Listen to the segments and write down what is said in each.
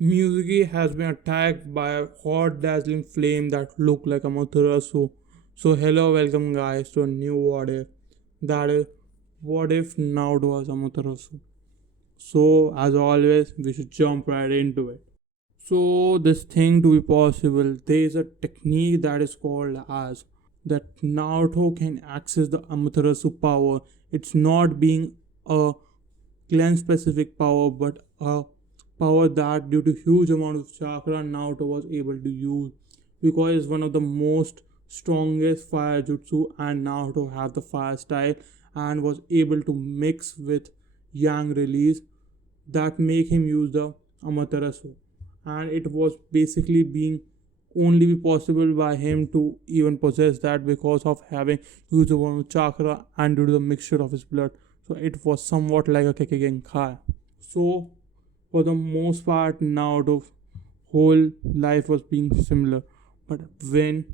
Mizuki has been attacked by a hot dazzling flame that looked like Amaterasu. So hello, welcome guys to a new what if. That is, what if Naruto has Amaterasu? So as always, we should jump right into it. So this thing to be possible, there is a technique that is called as that Naruto can access the Amaterasu power. It's not being a clan specific power, but a power that due to huge amount of chakra Naruto was able to use because it's one of the most strongest fire jutsu, and Naruto have the fire style and was able to mix with yang release that make him use the Amaterasu, and it was basically being only be possible by him to even possess that because of having huge amount of chakra and due to the mixture of his blood. So it was somewhat like a keki Genkai. So for the most part, now the whole life was being similar, but when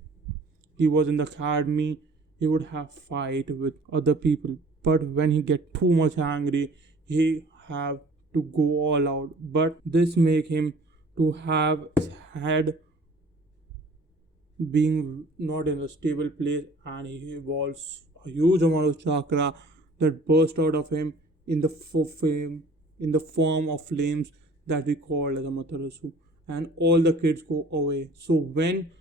he was in the academy, he would have fight with other people, but when he get too much angry, he have to go all out. But this make him to have his head being not in a stable place, and he evolves a huge amount of chakra that burst out of him in the fame in the form of flames that we call as Amaterasu, and all the kids go away. So when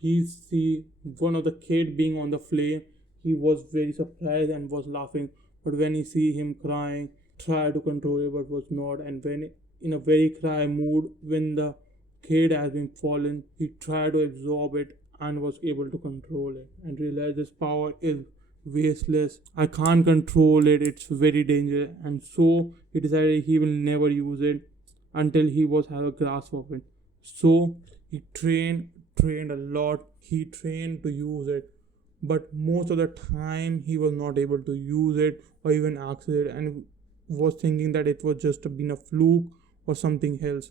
he see one of the kid being on the flame, he was very surprised and was laughing. But when he see him crying, try to control it but was not. And when in a very cry mood, when the kid has been fallen, he tried to absorb it and was able to control it and realized this power is wasteless. I can't control it, it's very dangerous. And so he decided he will never use it until he was have a grasp of it. So he trained a lot. He trained to use it, but most of the time he was not able to use it or even access it, and was thinking that it was just been a fluke or something else.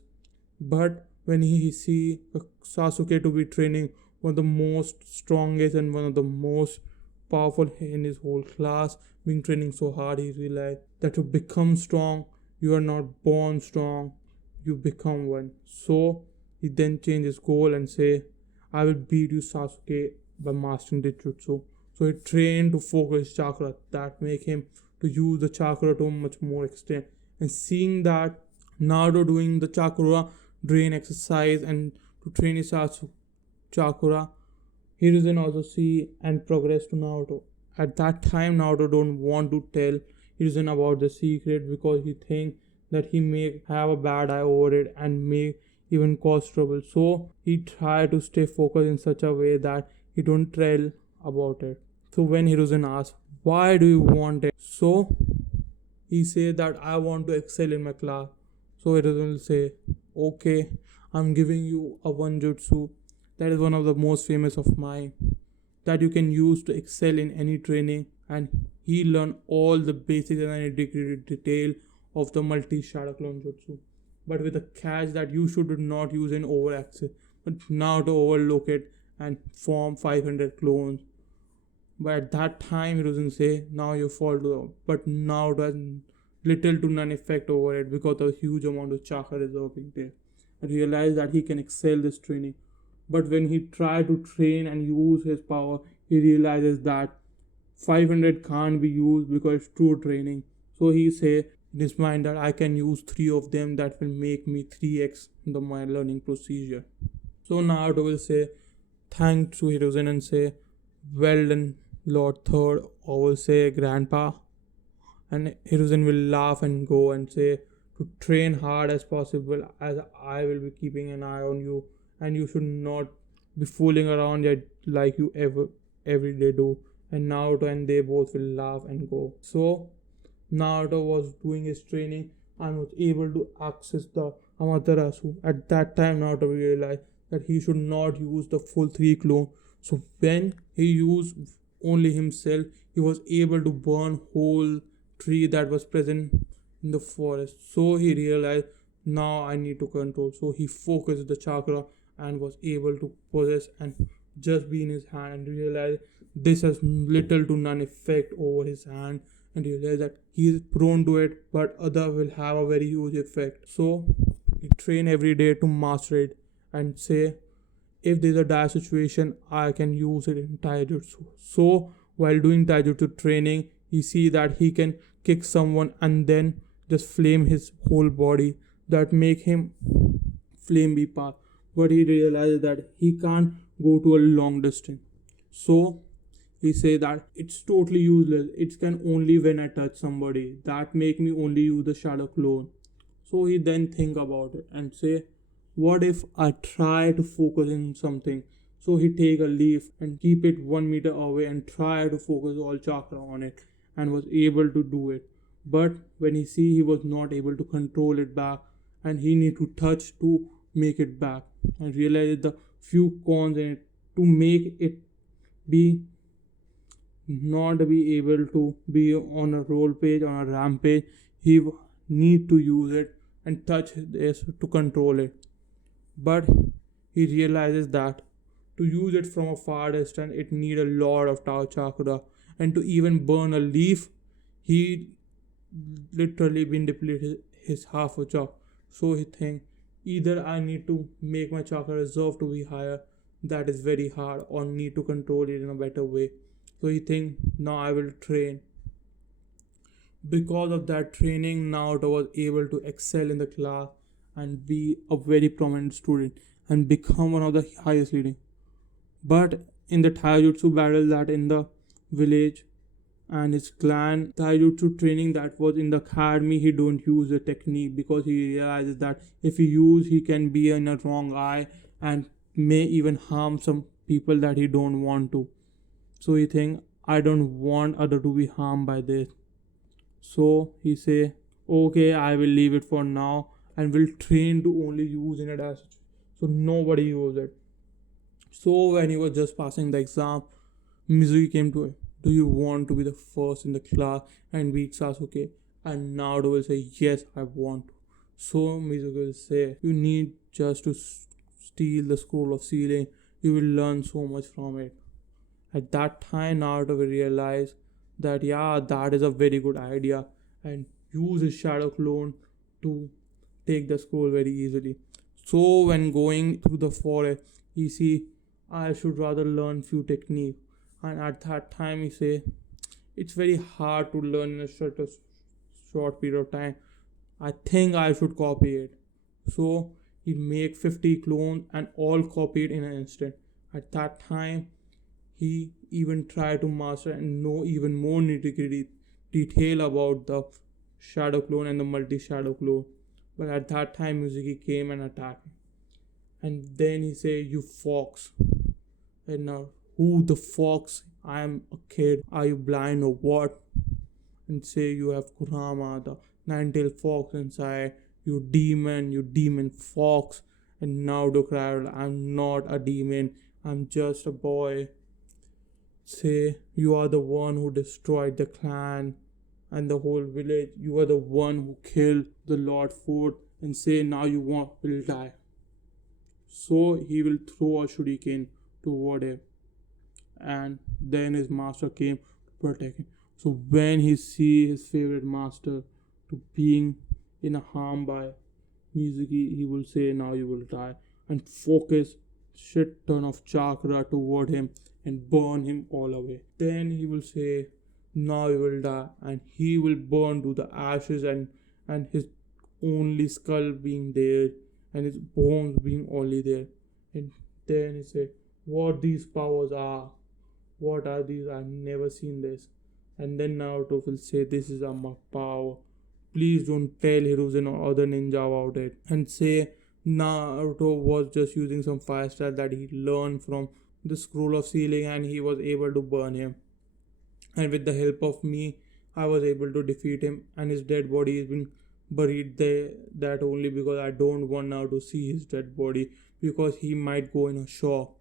But when he see Sasuke to be training one of the most strongest and one of the most powerful in his whole class, being training so hard, he realized that to become strong, you are not born strong, you become one. So he then changed his goal and say, I will beat you Sasuke by mastering the jutsu. So he trained to focus chakra that make him to use the chakra to a much more extent. And seeing that Naruto doing the chakra drain exercise and to train his chakra, Hiruzen also see and progress to Naruto. At that time, Naruto don't want to tell Hiruzen about the secret because he think that he may have a bad eye over it and may even cause trouble. So he try to stay focused in such a way that he don't tell about it. So when Hiruzen asks, why do you want it? So he say that I want to excel in my class. So Hiruzen will say, okay, I'm giving you a one jutsu that is one of the most famous of mine that you can use to excel in any training, and he learned all the basics and integrated detail of the multi shadow clone jutsu, but with a catch that you should not use an overaccess, but now to overlook it and form 500 clones. But at that time he doesn't say now you fall to the, but now it has little to none effect over it because of a huge amount of chakra reserving there. I realized that he can excel this training, but when he tried to train and use his power, he realizes that 500 can't be used because it's true training. So he say in his mind that I can use 3 of them that will make me 3x my learning procedure. So Naruto will say thanks to Hiruzen and say well done Lord Third, or will say grandpa, and Hiruzen will laugh and go and say to train hard as possible as I will be keeping an eye on you, and you should not be fooling around yet like you every day do. And Naruto and they both will laugh and go. So Naruto was doing his training and was able to access the Amaterasu. At that time Naruto realized that he should not use the full 3 clone. So when he used only himself, he was able to burn whole tree that was present in the forest. So he realized now I need to control. So he focused the chakra and was able to possess and just be in his hand, and realized this has little to none effect over his hand, and realize that he is prone to it but other will have a very huge effect. So He train every day to master it and say if there's a dire situation, I can use it in taijutsu. So while doing taijutsu training, he see that he can kick someone and then just flame his whole body. That make him flame be path. But he realizes that he can't go to a long distance. So he say that it's totally useless. It can only when I touch somebody. That make me only use the shadow clone. So he then think about it and say, what if I try to focus in something? So he take a leaf and keep it 1 meter away and try to focus all chakra on it and was able to do it. But when he see he was not able to control it back and he need to touch to make it back and realize the few cons in it to make it be not be able to be on a roll page on a rampage. He need to use it and touch this to control it, but he realizes that to use it from a far distance it need a lot of Tao chakra, and to even burn a leaf he literally been depleted his half a chakra. So he think either I need to make my chakra reserve to be higher, that is very hard, or need to control it in a better way. So he think now I will train. Because of that training, Naoto was able to excel in the class and be a very prominent student and become one of the highest leading. But in the taijutsu battle that in the village and his clan taijutsu training that was in the academy, he don't use the technique because he realizes that if he use he can be in a wrong eye and may even harm some people that he don't want to. So he think I don't want other to be harmed by this. So he say, okay, I will leave it for now and will train to only use in it as so nobody use it. So when he was just passing the exam, Mizuki came to him. Do you want to be the first in the class and beat Sasuke? And Naruto will say, yes, I want to. So Mizuki will say, you need just to steal the scroll of sealing. You will learn so much from it. At that time, Naruto will realize that yeah, that is a very good idea and use his shadow clone to take the scroll very easily. So when going through the forest, he see I should rather learn few techniques. And at that time, he say it's very hard to learn in a short period of time. I think I should copy it. So he make 50 clones and all copied in an instant. At that time, he even tried to master and know even more nitty-gritty detail about the shadow clone and the multi-shadow clone. But at that time, Mizuki came and attacked him. And then he say, "You fox." And now, who the fox? I am a kid. Are you blind or what? And say you have Kurama, the nine-tailed fox inside. You demon fox. And now to cry, I'm not a demon. I'm just a boy. Say you are the one who destroyed the clan and the whole village. You are the one who killed the Lord Fort, and say now you will die. So he will throw a shuriken toward him, and then his master came to protect him. So when he see his favorite master to being in a harm by Mizuki, he will say now you will die and focus shit ton of chakra toward him and burn him all away. Then he will say now you will die and he will burn to the ashes, and his only skull being there and his bones being only there. And then he say what these powers are, what are these, I've never seen this. And then Naruto will say this is my power, please don't tell Hiruzen or other ninja about it. And say Naruto was just using some fire style that he learned from the scroll of sealing and he was able to burn him. And with the help of me, I was able to defeat him, and his dead body has been buried there. That only because I don't want now to see his dead body because he might go in a shock.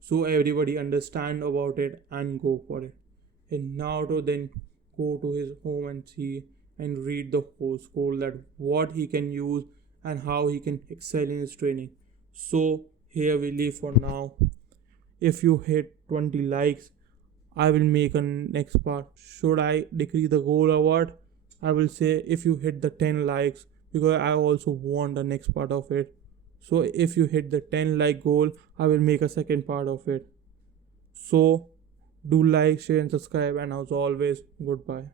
So everybody understand about it and go for it. And Naruto then go to his home and see and read the whole scroll that what he can use and how he can excel in his training. So here we leave for now. If you hit 20 likes, I will make a next part. Should I decrease the goal or what? I will say if you hit the 10 likes, because I also want the next part of it. So if you hit the 10 like goal, I will make a second part of it. So do like, share, and subscribe. And as always, goodbye.